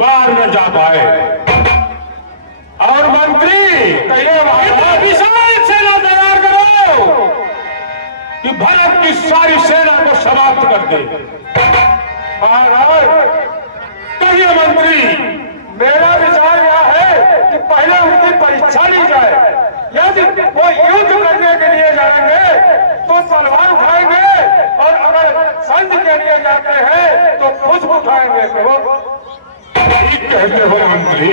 पार न जा पाए। और मंत्री इतना विशाल सेना तैयार करो कि भारत की सारी सेना को समाप्त कर दे। महाराज कहिए मंत्री, मेरा विचार यह है कि पहले उनकी परीक्षा ली जाए। यदि वो युद्ध करने के लिए जाएंगे तो तलवार उठाएंगे, और अगर संधि के लिए जाते हैं तो पुष्प उठाएंगे। ठीक कहते हो मंत्री,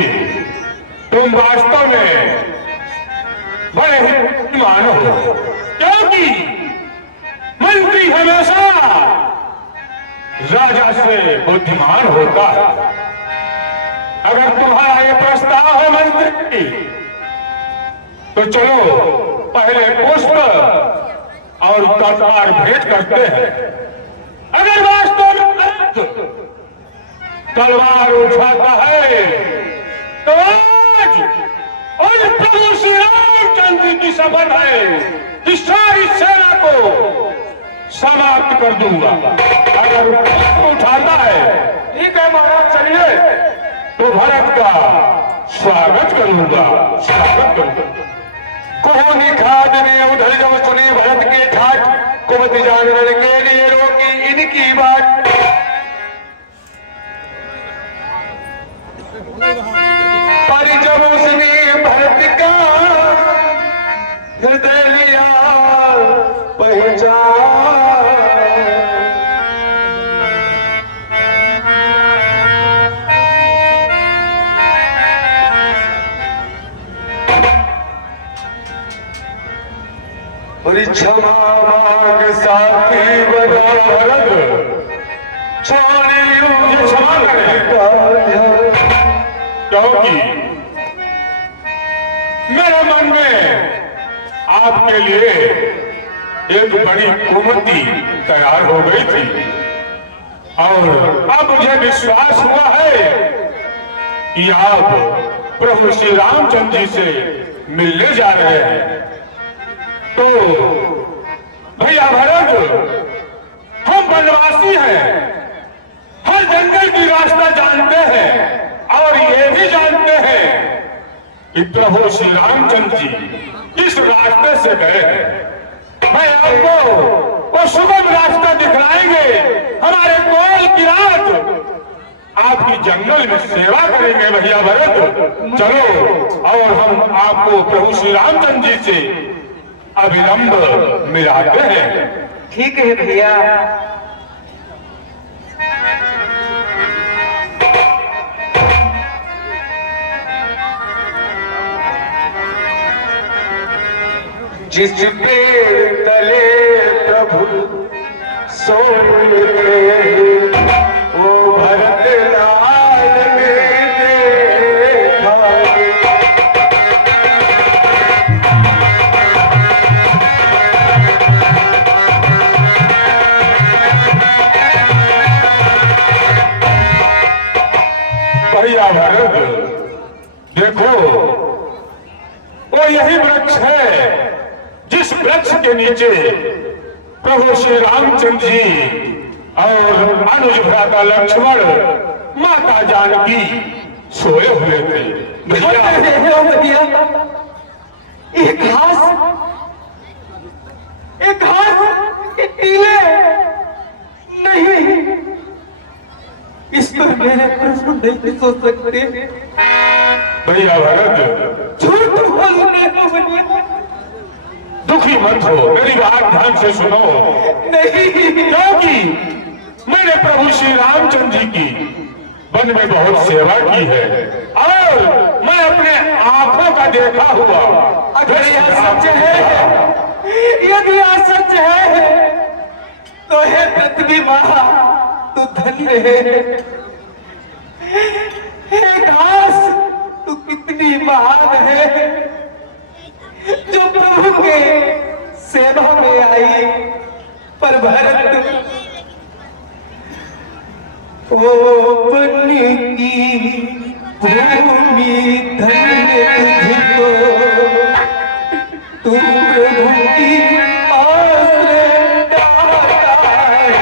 तुम वास्तव में बड़े ही बुद्धिमान हो, क्योंकि मंत्री हमेशा राजा से बुद्धिमान होता है। अगर तुम्हारा ये प्रस्ताव है मंत्री, तो चलो पहले पुष्प और तलवार भेंट करते हैं। अगर वास्तव में तलवार उठाता है तो आज और प्रभु श्री रामचंद्र की शपथ है कि सारी सेना को समाप्त कर दूंगा। अगर उठाता है, ठीक है महाराज, चलिए, तो भरत का स्वागत करूंगा, स्वागत करूंगा। कोहनी खाद ने उधर जब सुने भरत के ठाट, कुमत जानवर के लिए रोकी इनकी बात। पर जब उसने भरत का हृदय लिया पहचान, क्षमा मांग साथी बना भरत, छोड़े युग क्षमा करें, क्योंकि मेरे मन में आपके लिए एक बड़ी कुमति तैयार हो गई थी, और अब मुझे विश्वास हुआ है कि आप प्रभु श्री रामचंद्र जी से मिलने जा रहे हैं। तो भैया भरत, हम वनवासी हैं, हर जंगल की रास्ता जानते हैं, और ये भी जानते हैं कि प्रभु श्री रामचंद्र जी इस रास्ते से गए हैं। मैं आपको वो सुगम रास्ता दिखलाएंगे। हमारे कोल की रात आपकी जंगल में सेवा करेंगे भैया भरत। चलो, और हम आपको प्रभु श्री रामचंद्र जी से अविलंब मिलाते हैं। ठीक है भैया। जिस पेड़ तले प्रभु सोए वो भरत लाल में देखा। भैया भरत, देखो, वो यही वृक्ष है जिस वृक्ष के नीचे प्रभु श्री रामचंद्र जी और अनुज भ्राता लक्ष्मण, माता जानकी सोए हुए थे। भैया एक घास, एक घास के टीले नहीं, इस पर मेरे प्रश्न नहीं सोच सकते। भैया भरत, झूठ बोलने को बनिए, दुखी मत हो, मेरी बात ध्यान से सुनो। नहीं, क्योंकि मैंने प्रभु श्री रामचंद्र जी की वन में बहुत सेवा की है, और मैं अपने आंखों का देखा हुआ। अगर यह सच है, यदि यह सच है, तो हे पृथ्वी माँ, तू धन्य है। हे घास, तू कितनी महान है, जो प्रभु के सेवा में आई। पर भरत, अपनी की भूमि धन्य तुझको, तू प्रभु की आश्रय डाला है।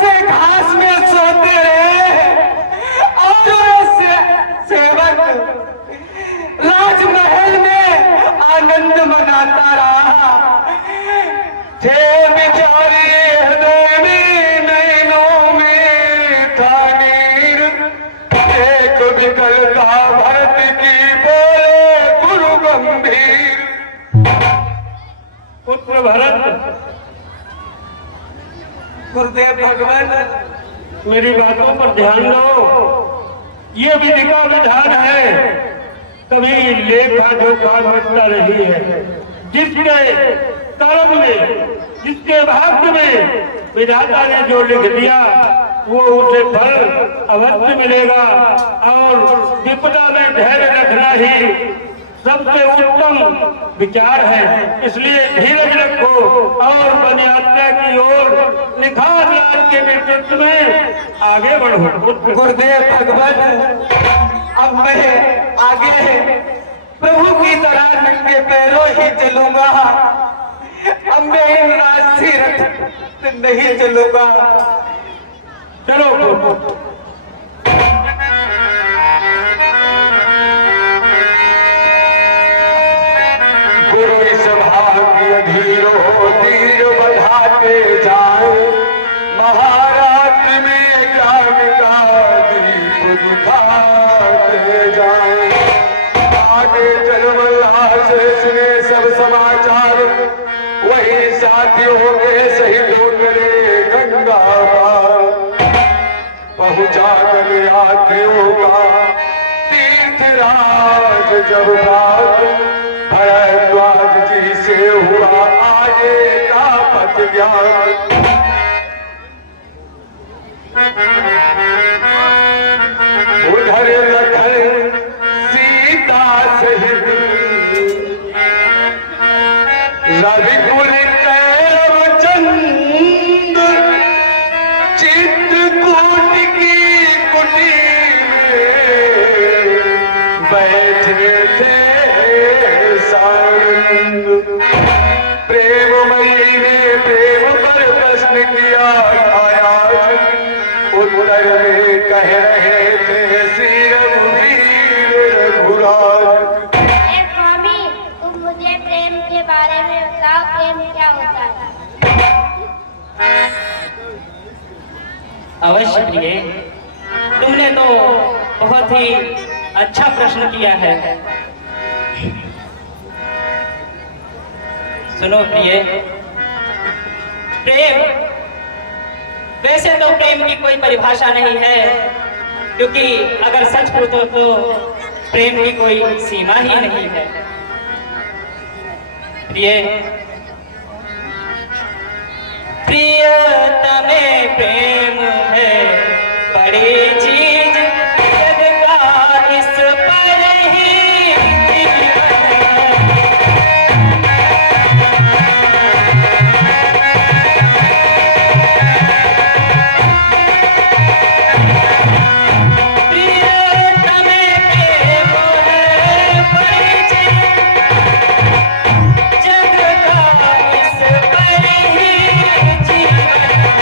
से घास में सोते रहे और सेवक राजमहल में आनंद मनाता रहा। थे बेचारे हृदय में नैनों में था नीर, एक विकलता भरत की बोले गुरु गंभीर। पुत्र भरत, गुरुदेव भगवान, मेरी बातों पर ध्यान दो। ये विधि का विधान है, कभी लेखा जोखा बढ़ता रही है। जिसके कर्म में, जिसके भाग्य में विधाता ने जो लिख दिया वो उसे फल अवश्य मिलेगा। और विपदा में धैर्य रखना ही सबसे उत्तम विचार है। इसलिए धीरज रखो और वन यात्रा की ओर निखार लाल के नेतृत्व में आगे बढ़ो। गुरुदेव भगवान, अब मैं आगे प्रभु की तरह नंगे पैरों ही चलूंगा। अब मैं इन राशि रथ नहीं चलूंगा। चलो गुरु सभाग्य धीरो धीर बढ़ाते जाए, महाराष्ट्र में ज्ञान का दीप दिखाते जाए। आगे जलमल्ला से सुने सब समाचार, वही साथियों के सहित उतरे गंगा पार। पहुंचा कर यात्रियों का तीर्थराज जब बात, भरद्वाज जी से हुआ आगे का पथ ज्ञान। उधर लखन सीता सहित रविकुल कैरव चंद, चित्रकूट की कुटी में बैठे थे सानंद। प्रेममयी ने प्रेम पर प्रश्न किया आज, उत्तर में कह रहे थे श्री रघुवीर रघुराज। स्वामी, तुम मुझे प्रेम के बारे में बताओ, प्रेम क्या होता है? अवश्य प्रिय, तुमने तो बहुत ही अच्छा प्रश्न किया है। सुनो प्रिय, प्रेम, वैसे तो प्रेम की कोई परिभाषा नहीं है, क्योंकि अगर सच पूछो तो प्रेम की कोई सीमा ही नहीं है। प्रिय, प्रियतमे प्रेम है बड़ी चीज, जग का इस पर ही जीवन है। प्रियतमे प्रेम है बड़ी चीज, जग का इस पर ही जीवन है।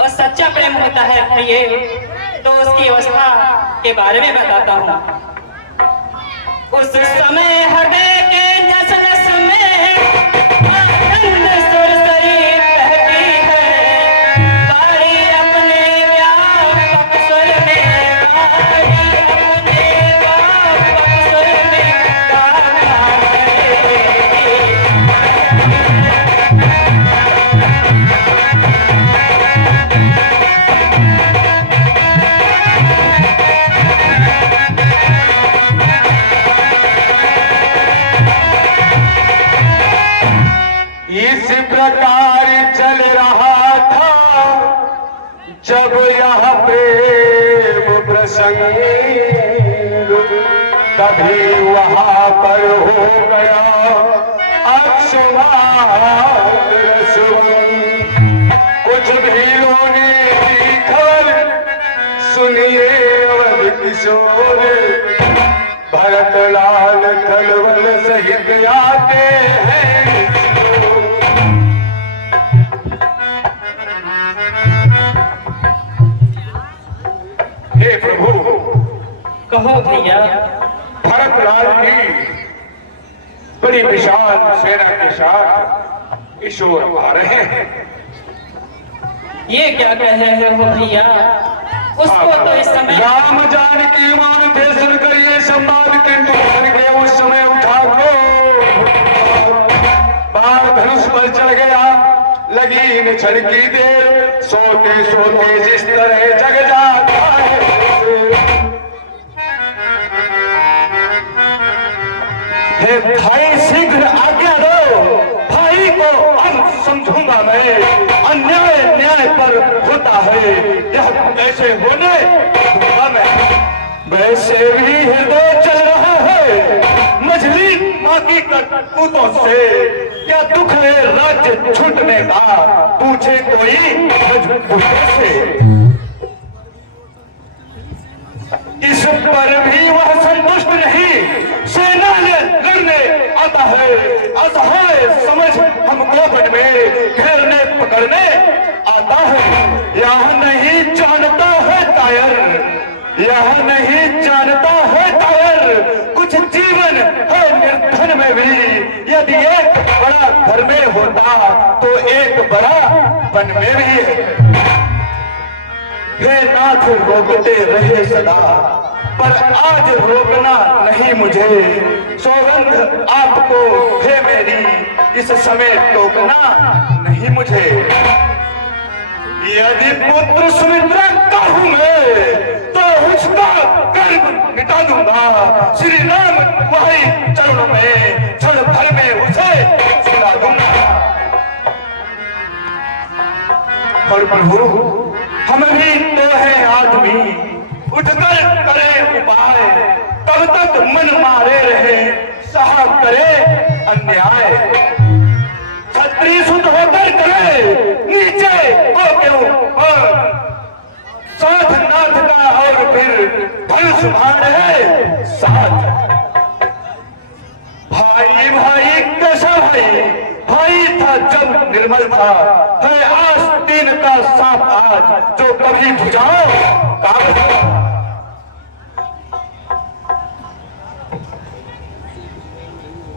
और सच्चा प्रेम होता है प्रिय, तो उसकी अवस्था के बारे में बताता हूँ। उस समय हृदय के नस नस में आनंद सुरसरी बहती है, गाड़ी अपने व्यापक स्वर में, गाड़ी अपने व्यापक स्वर में गाता है। इस प्रकार चल रहा था जब यह प्रेम प्रसंग, तभी वहां पर हो गया अक्षमात रसवंग। कुछ भीलों ने दी खबर, सुनिए अवध किशोर, भरत लाल खलवल सहित आते हैं। हे प्रभु, कहो भैया। भरतलाल की बड़ी विशाल सेना के साथ किशोर आ रहे हैं। ये क्या कह रहे हो भैया? उसको तो इस समय राम जानकी मान थे सुनकर ये संवाद, किंतु के उस समय उठा को बाण धनुष पर चढ़ गया। लगी न छड़की देर, सोते सोते जिस तरह जग जाता है। हे भाई शीघ्र आज्ञा दो, भाई को अब समझूंगा मैं। अन्याय न्याय पर होता है, यह कैसे होने दूंगा मैं। वैसे भी हृदय चल रहा है मछली माँ की करतूतों से। क्या दुख है राज्य छूटने का, पूछे कोई मजबूरी से। इस पर भी वह संतुष्ट नहीं, सेना ने लड़ने आता है। असहाय समझ हमको वन में घेरने पकड़ने आता है। यह नहीं जानता है कायर, यह नहीं जानता है कायर, कुछ जीवन है निर्धन में भी। यदि एक बड़ा घर में होता तो एक बड़ा वन में भी है। हे नाथ रोकते रहे सदा, पर आज रोकना नहीं मुझे। सौगंध आपको है मेरी, इस समय टोकना नहीं मुझे। यदि पुत्र सुमित्रा का हूं मैं, तो उसका गर्भ मिटा दूंगा। श्री राम वही चरणों में क्षण भर में उसे सुला दूंगा। और प्रभु, हम भी तो है आदमी, उठकर करे उपाय। तब तक मन मारे रहे, सहा करे अन्याय। छत्री सुध होकर करे नीचे हो क्यों साथ नाथ का, और फिर धनुष भाण है साथ। भाई भाई कैसा भाई, भाई था जब निर्मल था, है आस्तीन का सांप आज, जो कभी बुझाओ कागज।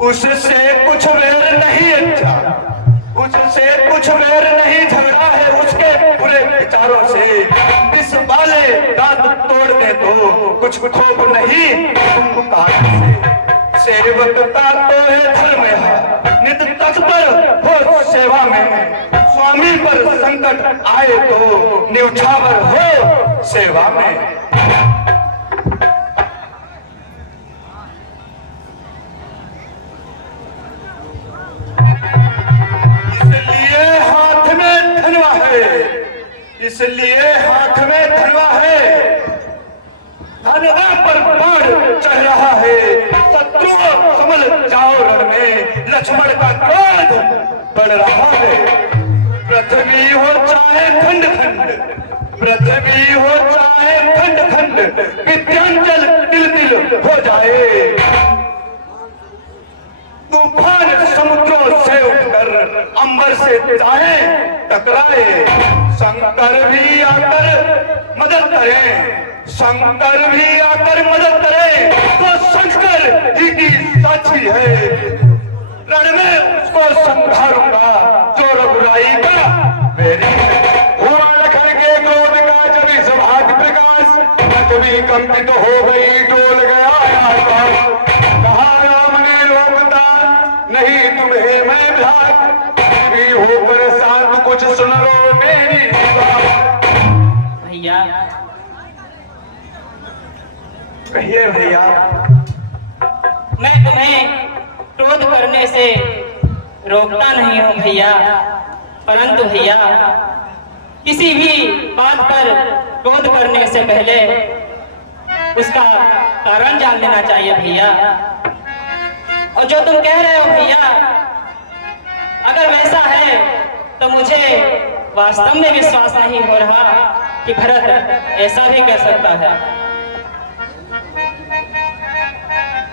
उससे कुछ वैर नहीं अच्छा, उससे कुछ वैर नहीं, झगड़ा है उसके बुरे विचारों से। इस वाले दांत तोड़ दे तो कुछ खोप नहीं तुम काट से। सेवकता तो है धर्म है, नित तत्पर हो सेवा में। स्वामी पर संकट आए तो न्यौछावर हो सेवा में। इसलिए हाथ में धनवा है, धनवा पर बाढ़ चढ़ रहा है। शत्रुओं समझ जाओ रण में, लक्ष्मण का क्रोध बढ़ रहा है। पृथ्वी हो चाहे खंड खंड, पृथ्वी हो चाहे खंड खंड, विद्यांचल तिल तिल हो जाए। तूफान समुद्रों से उठकर अंबर से चाहे टकराए। शंकर भी आकर मदद करे, शंकर भी आकर मदद करे तो शंकर ही की साक्षी है, रण में उसको संहारूंगा जो रघुराई का मेरी हुआ लखन के क्रोध का जब इस भाग प्रकाश कभी कंपित हो गई, डोल गया आकाश, कहा राम ने रोकता नहीं तुम्हें मैं भ्रात, भी होकर साथ कुछ सुन लो मेरी बात। भैया कहिए भैया। मैं तुम्हें क्रोध करने से रोकता नहीं हूँ भैया, परंतु भैया किसी भी बात पर क्रोध करने से पहले उसका कारण जान लेना चाहिए भैया। और जो तुम कह रहे हो भैया, अगर वैसा है तो मुझे वास्तव में विश्वास नहीं हो रहा कि भरत ऐसा भी कर सकता है।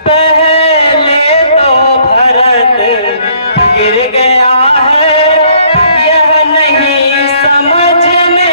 पहले तो भरत गिर गया है, यह नहीं समझ में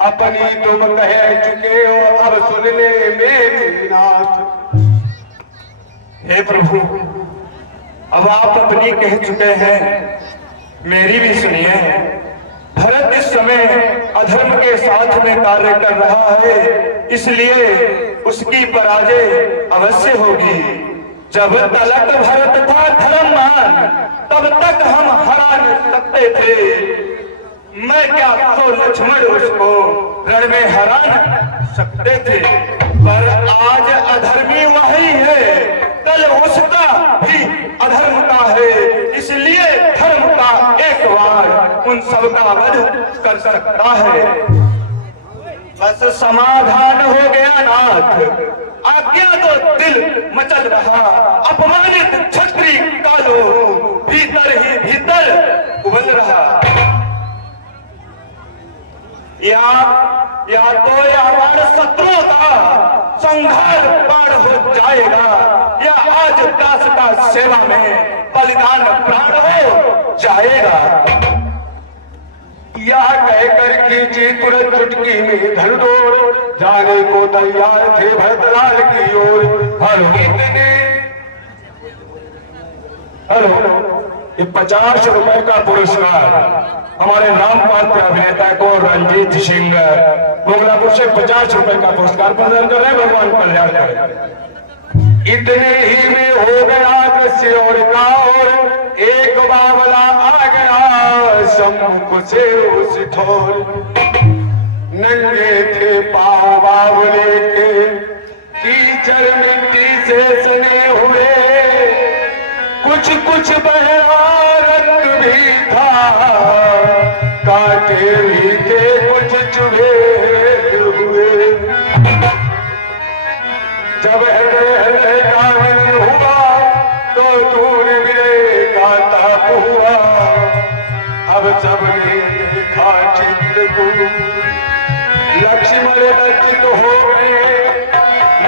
अपनी तुम कह चुके हो, अब सुन ले मेरी नाथ। हे प्रभु, अब आप अपनी कह चुके हैं, मेरी भी सुनिए। भरत इस समय अधर्म के साथ में कार्य कर रहा है, इसलिए उसकी पराजय अवश्य होगी। जब तलक भरत था धर्ममान, तब तक हम हरा न सकते थे। मैं क्या तो लक्ष्मण उसको रण में हरा न सकते थे, पर आज अधर्मी वही है, कल उसका भी अधर्म का है, इसलिए धर्म का एक बार उन सबका वध कर सकता है। बस समाधान हो गया नाथ, आज्ञा तो दिल मचल रहा, अपमानित क्षत्रिय कालो भीतर ही भीतर उबल रहा। या तो हमारे शत्रुओं का संहार बाण हो जाएगा, या आज दास का सेवा में बलिदान प्राण हो जाएगा। यह कहकर खींची तुरंत चुटकी में धड़डोर, जाने को तैयार थे भरतलाल की ओर। हेलो ये 50 रुपए का पुरस्कार हमारे रामपाल अभिनेता को रंजीत सिंह मोगलापुर से 50 रुपए का पुरस्कार प्रदान कर रहे हैं। भगवान कल्याण करें। इतने ही में हो गया दस्य और एक बावला आ गया सम्मुख से उस ठोर। नंगे थे पाँव बावले के कीचड़ मिट्टी से सने हुए, कुछ कुछ बहरा रक्त भी था, कांटे भी थे कुछ चुभे हुए। जब हृदय का मिलन हुआ तो दूर मिले गाता हुआ। अब सबने देखा चित्र को, लक्ष्मण लज्जित हो गए,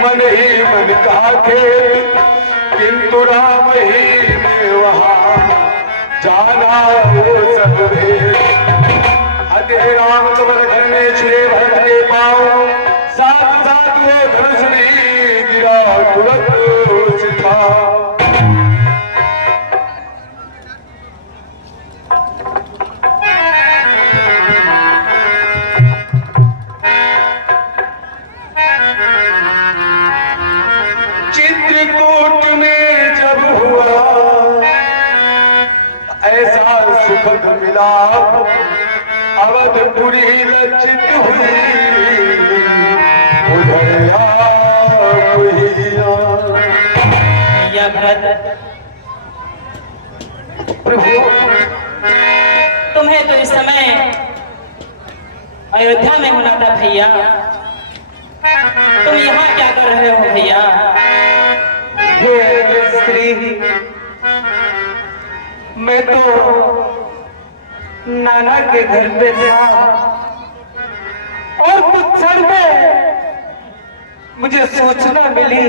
मन ही मन कहा थे, किंतु राम ही ने वहां जाना वो सब भेद। हते राम कमल करने छुए भरत के पाँव, साथ साथ वो धनुष भी गिरा तुरंत सिथा। चित्रकूट में जब हुआ ऐसा सुखद मिलाप, अवधपुरी लज्जित हुई, उधर या भरत, प्रभु तुम्हें तो इस समय अयोध्या में होना था भैया। तुम यहाँ क्या कर रहे हो भैया? हे स्त्री, मैं तो नाना के घर पे था और कुछ क्षण में मुझे सूचना मिली,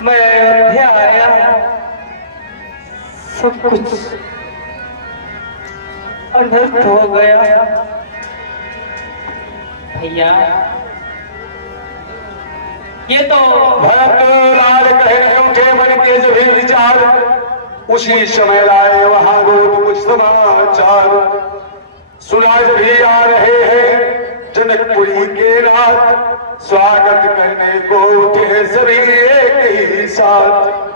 मैं अयोध्या आया, सब कुछ अनर्थ हो गया। भैया ये तो भरत लाल कहने उठे मन के जो भी विचार, उसी समय लाए वहां रोज कुछ समाचार। सुना भी आ रहे हैं जनकपुरी के रात, स्वागत करने को उठे सभी एक ही साथ।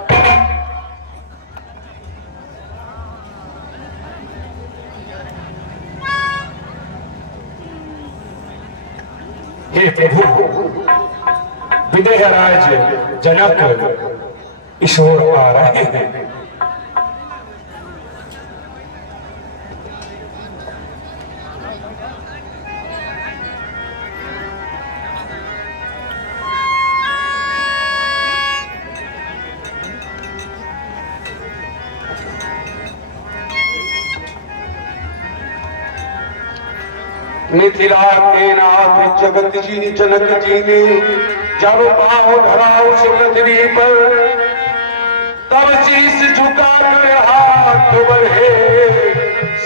हे प्रभु, विदेह राज जनक इस ओर आ रहे हैं। मिथिला के नाथ जगत जी जनक जी ने जब पाँव धरा उस पृथ्वी पर, तब शीश झुका कर हाथ बढ़े,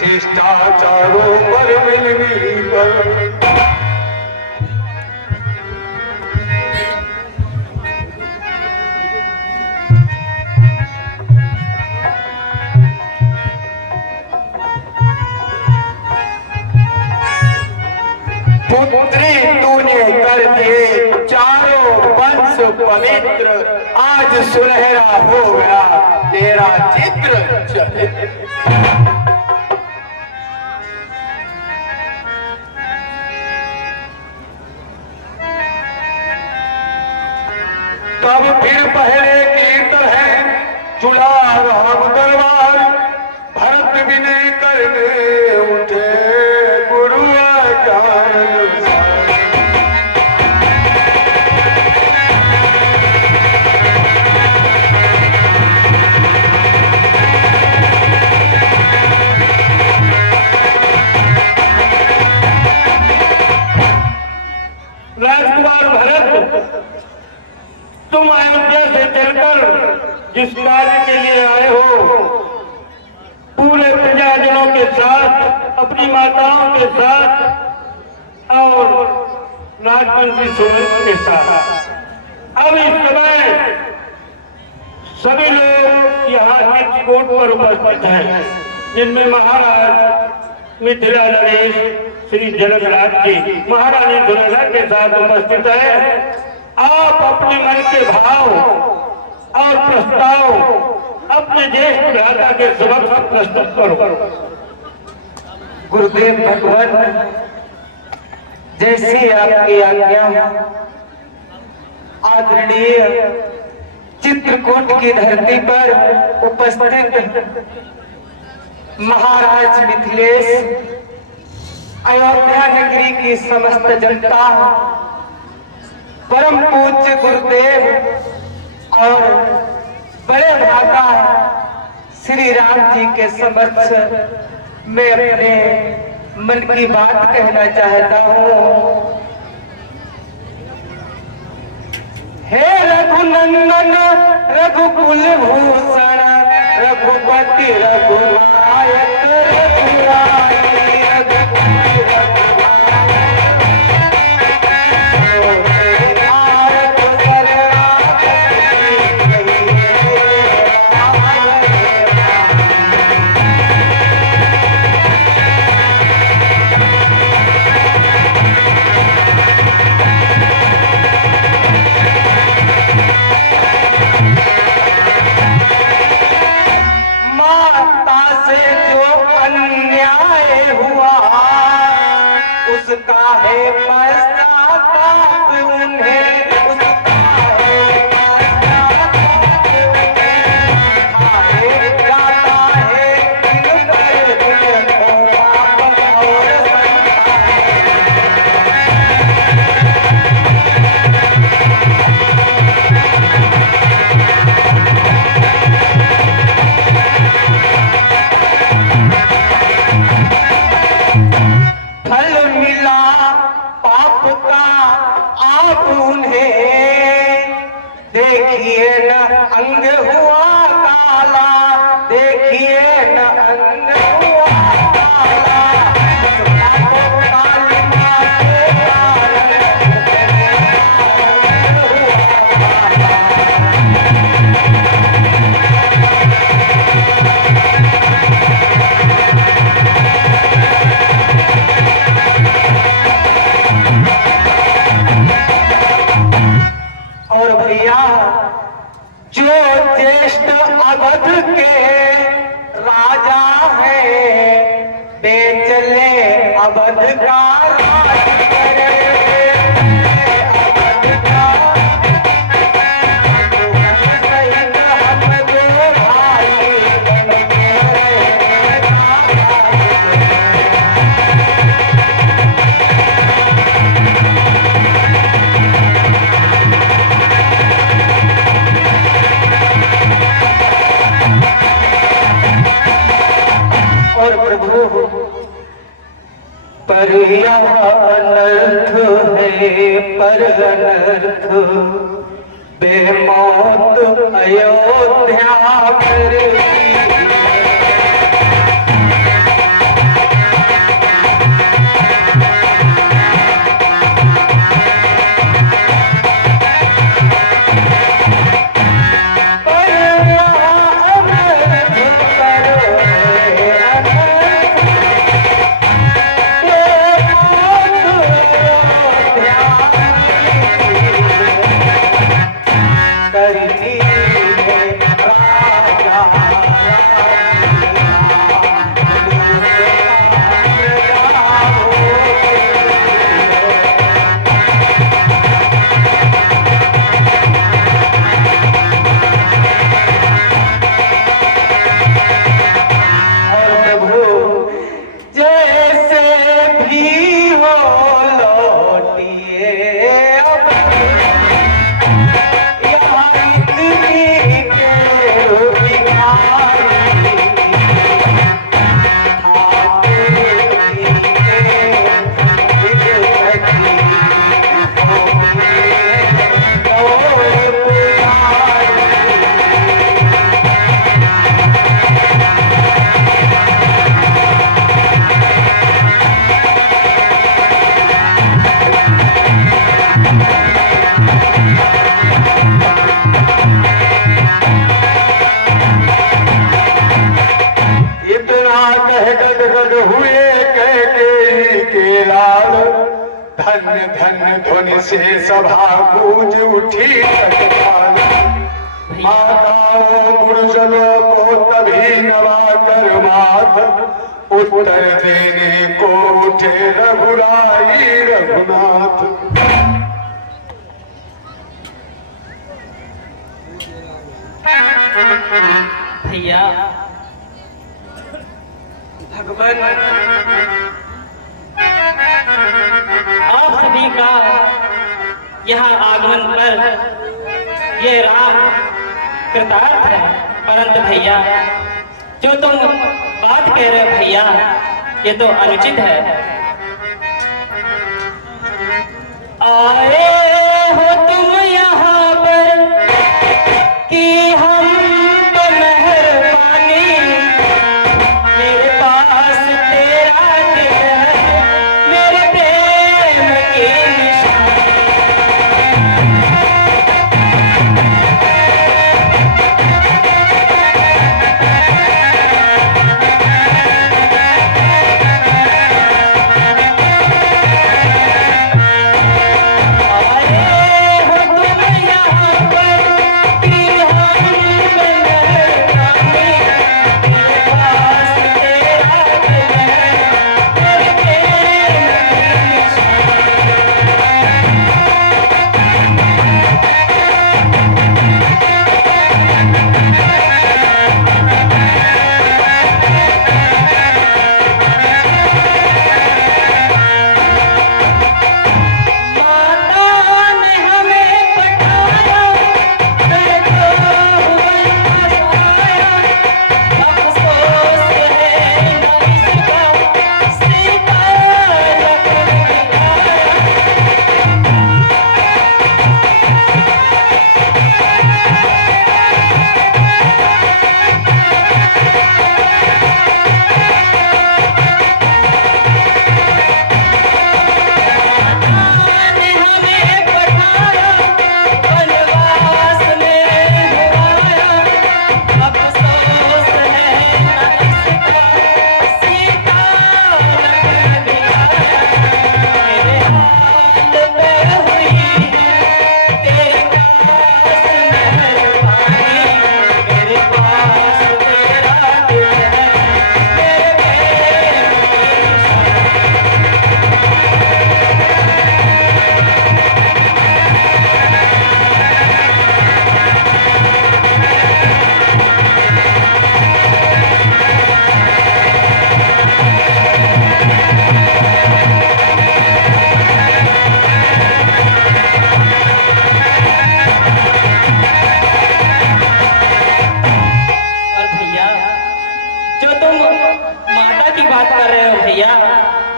शिष्टाचारों पर मिलनी पर। पुत्री तूने कर दिए चारों वंश पवित्र, आज सुनहरा हो गया तेरा चित्र चरित्र। तब फिर पहले की तरह चुला राम दरबार, भरत विनय करने उठे गुरु आज्ञा। राजकुमार भरत, तुम अयोध्या से चलकर जिस कार्य के लिए आए हो, पूरे प्रजाजनों के साथ, अपनी माताओं के साथ और राजमंत्री सुमन के साथ, अब इस समय सभी लोग यहाँ चित्रकूट पर उपस्थित हैं, जिनमें महाराज मिथिला नरेश श्री जनकराज जी महारानी सुनैना के साथ उपस्थित है। आप अपने मन के भाव और प्रस्ताव अपने ज्येष्ठ भ्राता के समक्ष प्रस्तुत करो। गुरुदेव भगवान, जैसी आपकी आज्ञा। आदरणीय चित्रकूट की धरती पर उपस्थित महाराज मिथिलेश, अयोध्या नगरी की समस्त जनता, परम पूज्य गुरुदेव और बड़े भ्राता श्री राम जी के समक्ष मैं अपने मन की बात कहना चाहता हूँ। हे रघुनंदन रघुकुल भूषण रघुपति रघुनायक रघुराई रघुपति उसका है पश्चाताप उन्हें, उसका है पश्चाताप उन्हें, आए जाता है दिन पर दिन पाप और फल मिला पाप का आप उन्हें, देखिए न अंग हुआ काला, देखिए न अंग हुआ काला, और भैया जो ज्येष्ठ अवध के राजा है, बेच ले अवध का राज करे, अवध का सहित हम दो भाई और प्रभु पर यह अनर्थ है, पर अनर्थ बेमौत अयोध्या मेरी। करनी है धन्य धन्य ध्वनि से सभा गूंज उठी टकरार। माताओं गुरुजनों को तभी नवाकर मात, उत्तर देने को उठे रघुराई रघुनाथ। भैया भगवान आप सभी का यहाँ आगमन पर ये राम कृतार्थ है, परंतु भैया जो तुम बात कह रहे हो भैया ये तो अनुचित है। आए हो तुम यहाँ पर कि हम तो मेहरबानी, मेरे पास तेरा दिल है, मेरे प्रेम की निशानी।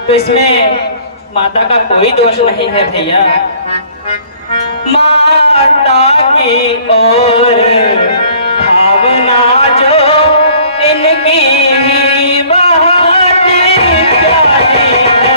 तो इसमें माता का कोई दोष नहीं है भैया। माता की ओर भावना जो इनकी ही बहुत प्यारी है।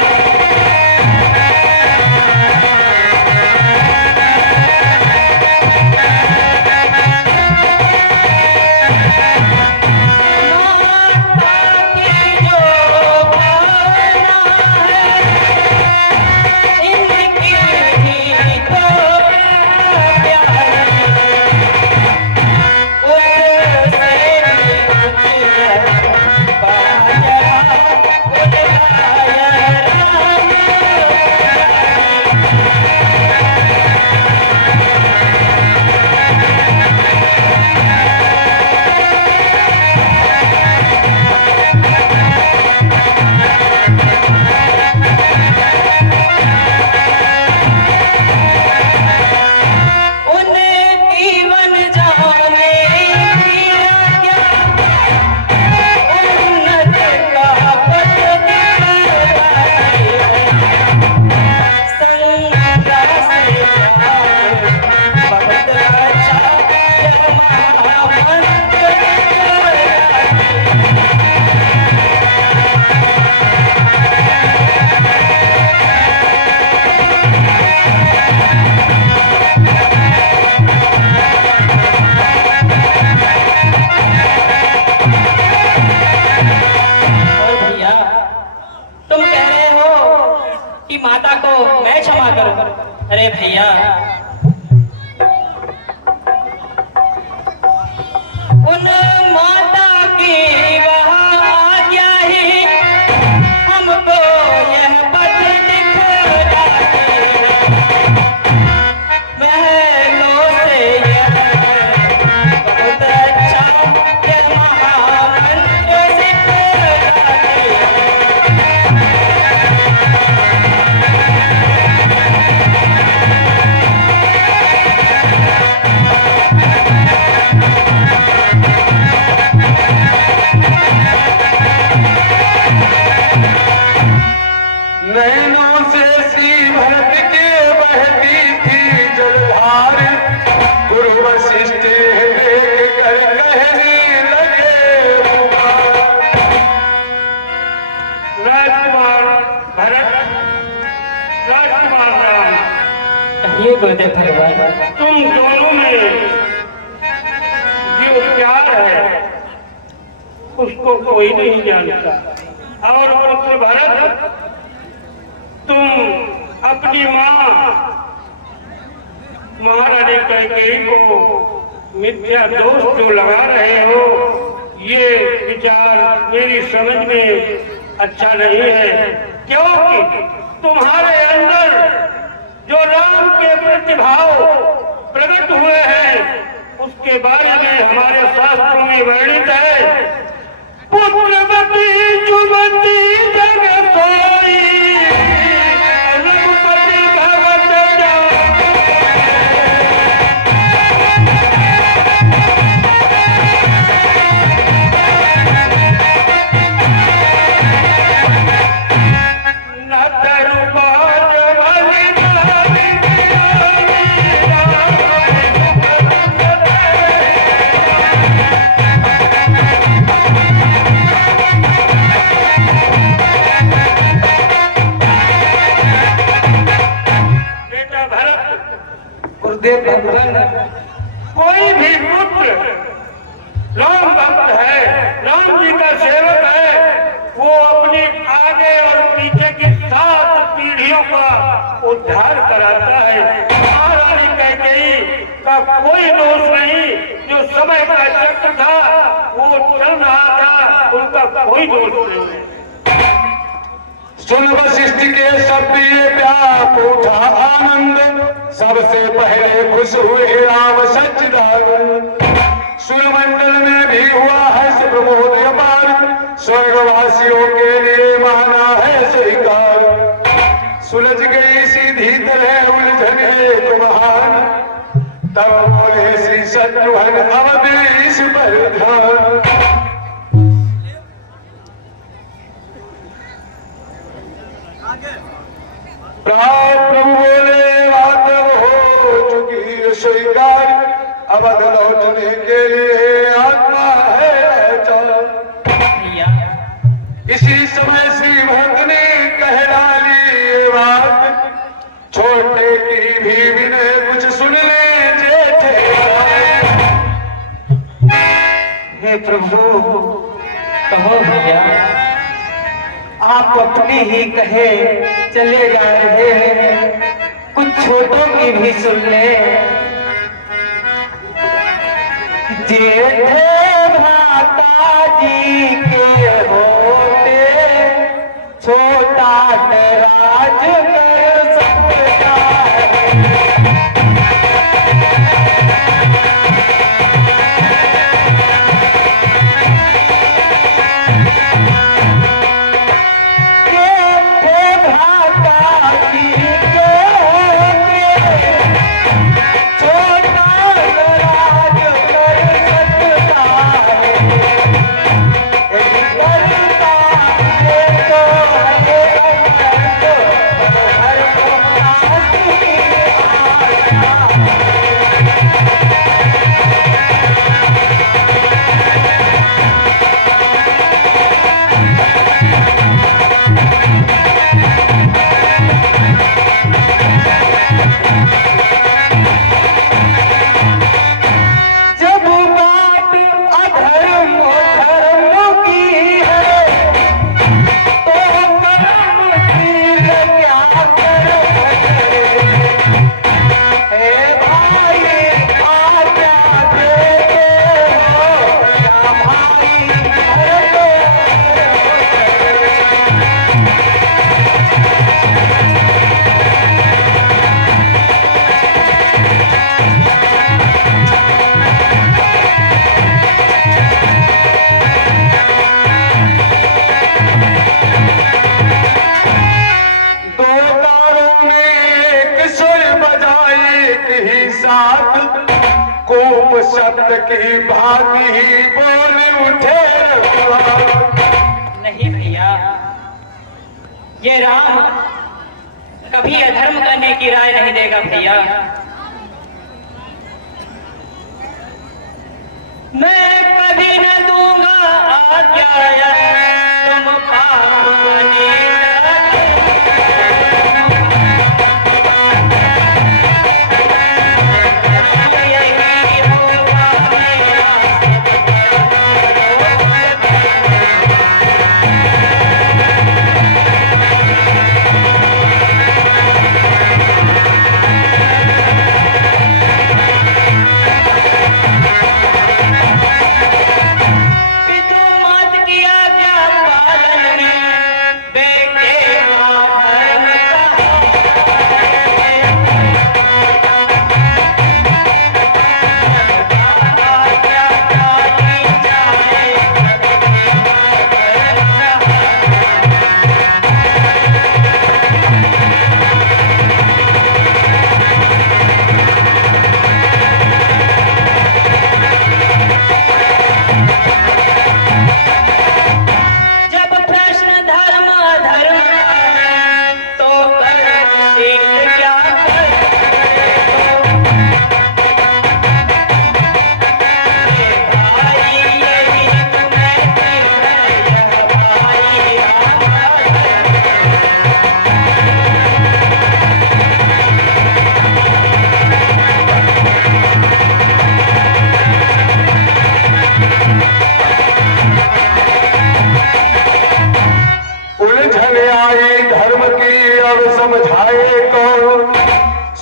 तुम दोनों में जो प्यार है उसको कोई नहीं जानता। और पुत्र भरत, तुम अपनी माँ महारानी कैकेयी को मिथ्या दोष जो लगा रहे हो, ये विचार मेरी समझ में अच्छा नहीं है, क्योंकि तुम्हारे अंदर जो राम के प्रतिभाव प्रकट हुए हैं उसके बारे में हमारे शास्त्रों में वर्णित है। पुत्रवती युवती जग सोई, रघुपति भगत गुरुदेव भगवान, कोई भी पुत्र राम भक्त है, राम जी का सेवक है, वो अपनी आगे और पीछे की 7 पीढ़ियों का उद्धार कराता है। महारानी कैकेयी का कोई दोष नहीं, जो समय का चक्र था वो चल रहा था, उनका कोई दोष नहीं है। सुन वशिष्ठ के शब्द ये व्याप उठा आनंद, सबसे पहले खुश हुए राम सच्चिदानंद। सूर्यमंडल में भी हुआ है प्रमोद अपार, स्वर्गवासियों के लिए माना है स्वीकार। सुलझ गई सीधी तरह उलझन एक महान, तब बोले श्री शत्रुघ्न अब इस पर ध्यान। प्रभु बोले बात हो चुकी स्वीकार, अवध लौटने के लिए आत्मा है भैया, इसी समय श्री भक्त ने कह डाली ये बात, छोटे की भी विनय कुछ सुन ले जेठे। हे प्रभु, कहो भैया, आप अपनी ही कहे चले जा रहे हैं, कुछ छोटों की भी सुन ले। जेठे भ्राता जी के होते छोटा राज कर सकता है। कोप शब्द की भांति ही बोल उठे नहीं भैया, ये राम कभी अधर्म करने की राय नहीं देगा भैया। मैं कभी न दूंगा आज्ञा तुम पाने।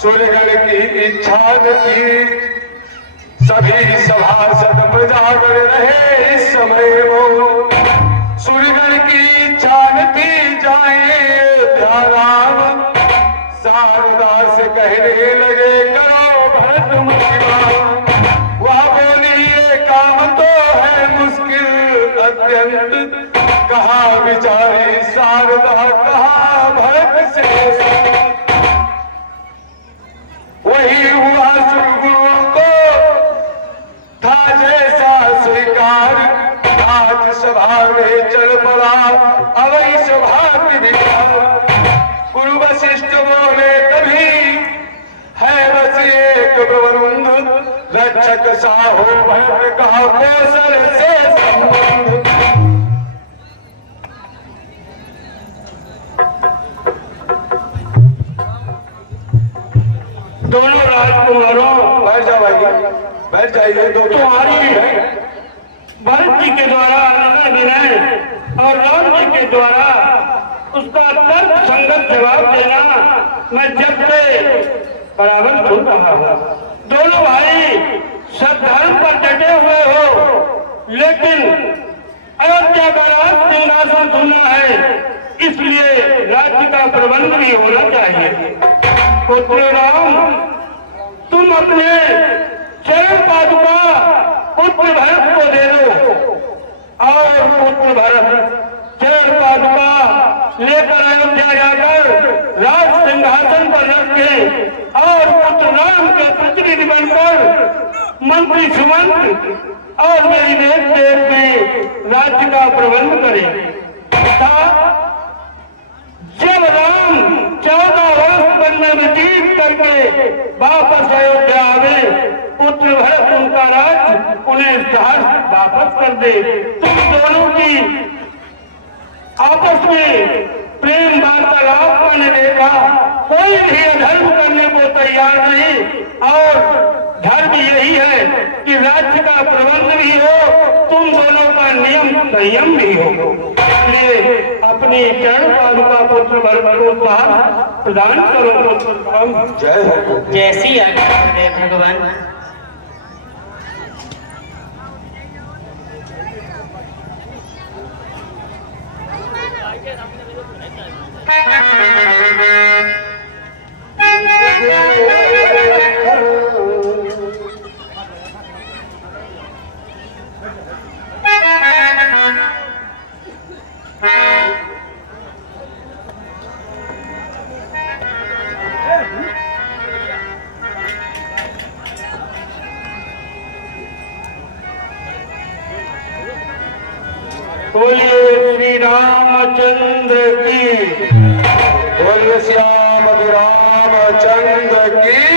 सूर्यगण की इच्छा न थी, सभी सभासद प्रजागर रहे इस समय वो। सूर्यगण की इच्छा न थी जाए ध्यान, शारदा से कहने लगे करो भरत मुनि। वह बोली ये काम तो है मुश्किल अत्यंत, कहा विचारी शारदा कहा भरत से। वही हुआ सुरगुरु को था जैसा स्वीकार, आज सभा में चल पड़ा अवै सभा की विचार। गुरु वशिष्ठ बोले तभी है बस एक प्रबंध, रक्षक साहो भय कहा कौशल से संबंध। दोनों राजकुमारों, बैठ जाओ भाई, बैठ जाइए। दो तुम्हारी भरत जी के द्वारा निर्णय विनय और राम जी के द्वारा उसका तर्क संगत जवाब देना मैं जब से बराबर सुन रहा हूँ। दोनों भाई सद्धर्म पर डटे हुए हो, लेकिन अयोध्या का राज सिंहासन सुनना है, इसलिए राज्य का प्रबंध भी होना चाहिए। पुत्र राम, तुम अपने चरण पादुका पुत्र भरत को दे दो, और पुत्र भरत चरण पादुका लेकर अयोध्या जाकर राज सिंहासन पर रखे और पुत्र राम के प्रतिनिधि बनकर मंत्री सुमंत्र और मेरी देश देश में राज्य का प्रबंध करें। जब राम 14 वर्ष वन में व्यतीत करके वापस अयोध्या आवे, पुत्र भरत उनका राज उन्हें सहर्ष वापस कर दे। तुम दोनों की आपस में प्रेम वार्तालाप को ने देखा, कोई भी अधर्म करने को तैयार नहीं, और धर्म यही है कि राज्य का प्रबंध भी हो, तुम दोनों का नियम संयम भी हो। इसलिए अपनी चरण पादुका पुत्र भरत को उपहार प्रदान करो। जय हो। जैसी आज्ञा है भगवान। बोलिए श्री रामचंद्र की, बोलिए श्याम रामचंद्र की।